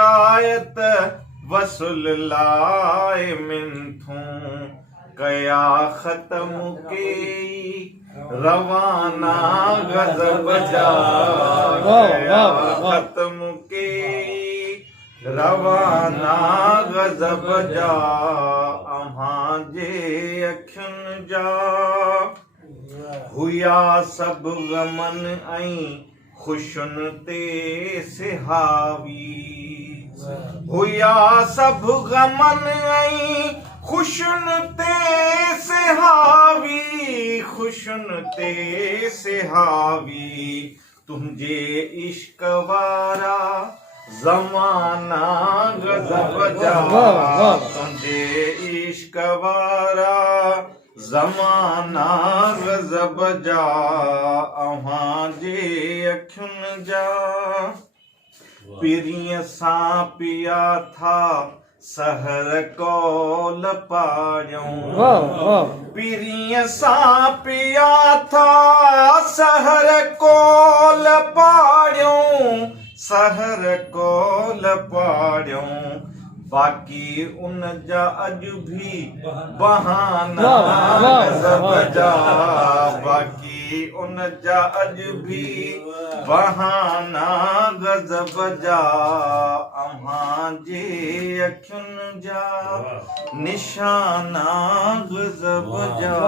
शिकायत वसूल लाए मिनथूं कया ख़त्म कई रवाना गज़ब जा कया ख़त्म कई रवाना गज़ब जा अव्हां जे अखियुनि जा हुया सभु ग़मनि ऐं ख़ुशियुनि ते सिहावी हुया सभु ग़मनि ऐं ख़ुशियुनि ते सिहावी ख़ुशियुनि ते सिहावी तुंहिंजे इश्क वारा ज़माना गज़ब जा तुंहिंजे इश्क वारा ज़माना गज़ब जा अव्हां जे अखियुनि जा पिरीअ सां पिया था सहर कौल पायूं पिरीअ सां पिया था सहर कौल पायूं सहर कौल पायूं बाक़ी उन जा अॼु भी बहाना गज़ब जा बाक़ी उन जा अॼु भी बहाना गज़ब जा अव्हां जे अखियुनि जा निशाना गज़ब जा